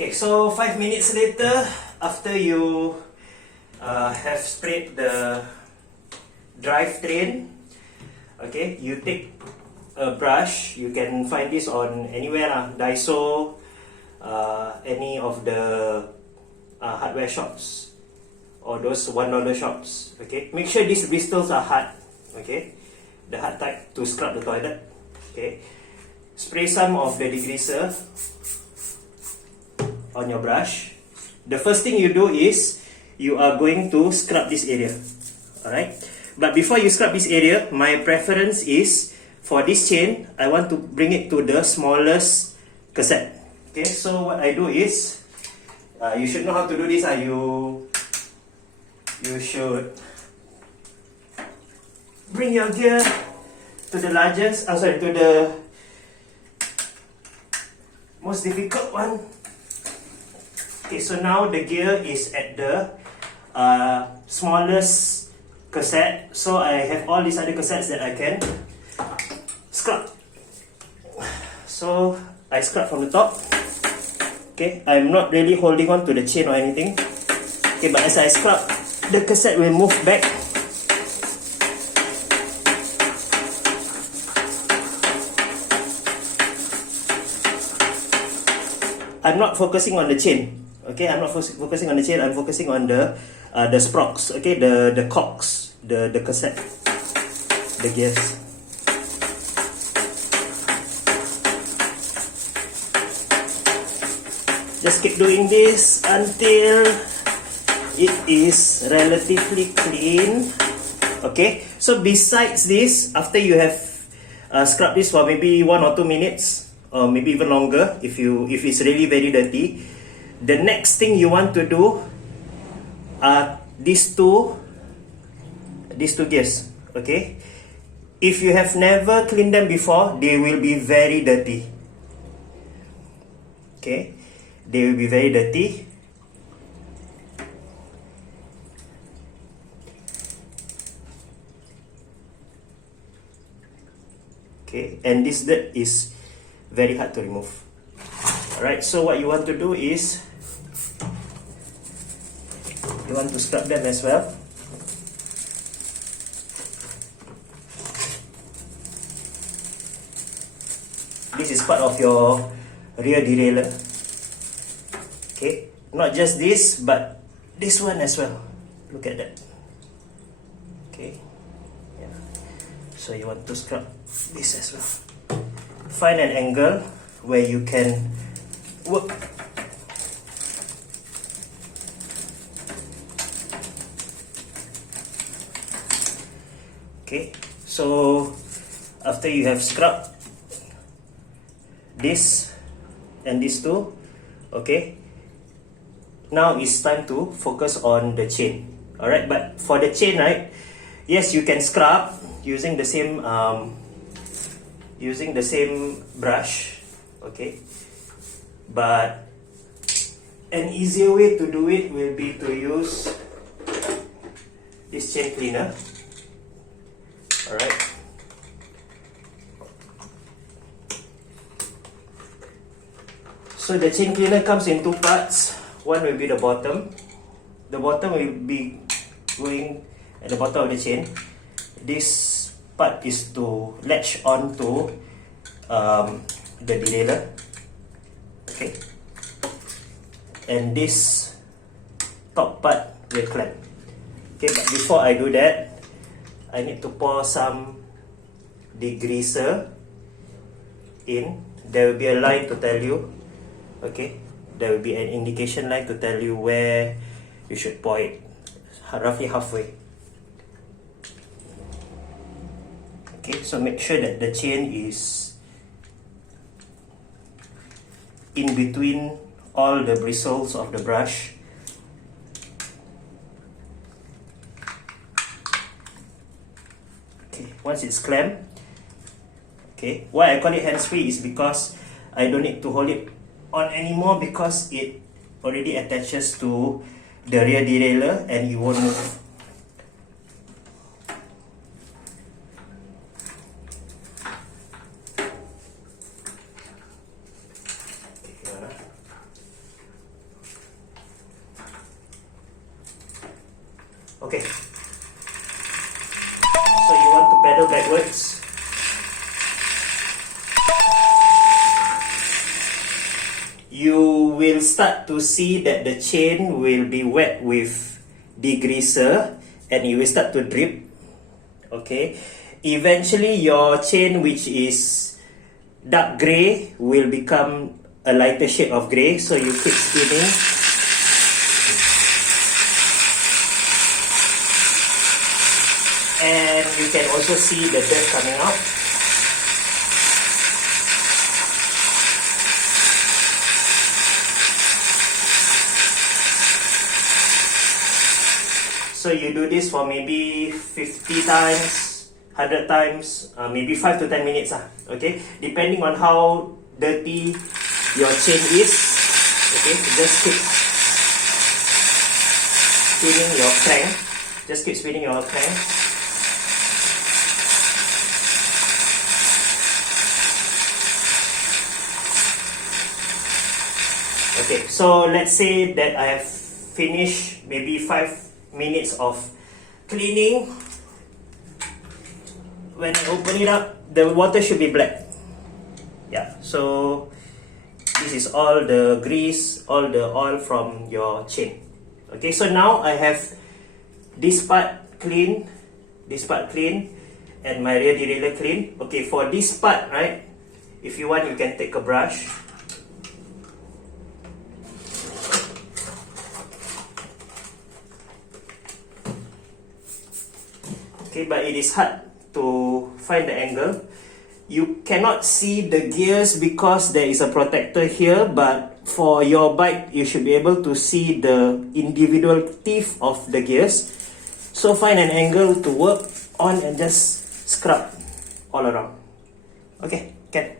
Okay, so 5 minutes later, after you have sprayed the drivetrain, okay, you take a brush. You can find this on anywhere lah, Daiso, any of the hardware shops or those $1 shops. Okay, make sure these bristles are hard. Okay, the hard type to scrub the toilet. Okay, spray some of the degreaser on your brush. The first thing you do is you are going to scrub this area. Alright, but before you scrub this area, my preference is for this chain, I want to bring it to the smallest cassette. Okay, so what I do is, you should know how to do this. You should bring your gear to the largest, to the most difficult one. Okay, so now the gear is at the smallest cassette. So I have all these other cassettes that I can scrub. So I scrub from the top. Okay, I'm not really holding on to the chain or anything. Okay, but as I scrub, the cassette will move back. I'm not focusing on the chain. Okay, I'm not focusing on the chain. I'm focusing on the sprockets. Okay, the cogs, the cassette, the gears. Just keep doing this until it is relatively clean. Okay, so besides this, after you have scrubbed this for maybe 1 or 2 minutes, or maybe even longer, if it's really very dirty, the next thing you want to do are these two gears. Okay, if you have never cleaned them before, they will be very dirty. Okay, they will be very dirty. Okay, and this dirt is very hard to remove. Alright, so what you want to do is you want to scrub them as well. This is part of your rear derailleur. Okay, not just this, but this one as well. Look at that. Okay, yeah. So you want to scrub this as well. Find an angle where you can work. Okay, so after you have scrubbed this and these two, okay, now it's time to focus on the chain. Alright, but for the chain, right, yes, you can scrub using the same brush, okay, but an easier way to do it will be to use this chain cleaner. Alright, so the chain cleaner comes in 2 parts. One will be the bottom. The bottom will be going at the bottom of the chain. This part is to latch on to the derailleur. Okay, and this top part will clamp. Okay, but before I do that, I need to pour some degreaser in. There will be a line to tell you. Okay, there will be an indication line to tell you where you should pour it, roughly halfway. Okay, so make sure that the chain is in between all the bristles of the brush. Okay, once it's clamped, okay, why I call it hands-free is because I don't need to hold it on anymore, because it already attaches to the rear derailleur and it won't move. Okay. So you want to pedal backwards. You will start to see that the chain will be wet with degreaser and it will start to drip. Okay. Eventually your chain, which is dark grey, will become a lighter shade of grey. So you keep spinning. And you can also see the dirt coming out. So you do this for maybe 50 times, 100 times, maybe 5 to 10 minutes. Okay, depending on how dirty your chain is. Okay, just keep spinning your crank. Just keep spinning your crank. Okay, so let's say that I have finished maybe 5 minutes of cleaning. When I open it up, the water should be black. Yeah, so this is all the grease, all the oil from your chain. Okay, so now I have this part clean, and my rear derailleur clean. Okay, for this part, right, if you want, you can take a brush. Okay, but it is hard to find the angle. You cannot see the gears because there is a protector here, but for your bike, you should be able to see the individual teeth of the gears. So find an angle to work on and just scrub all around. Okay, can.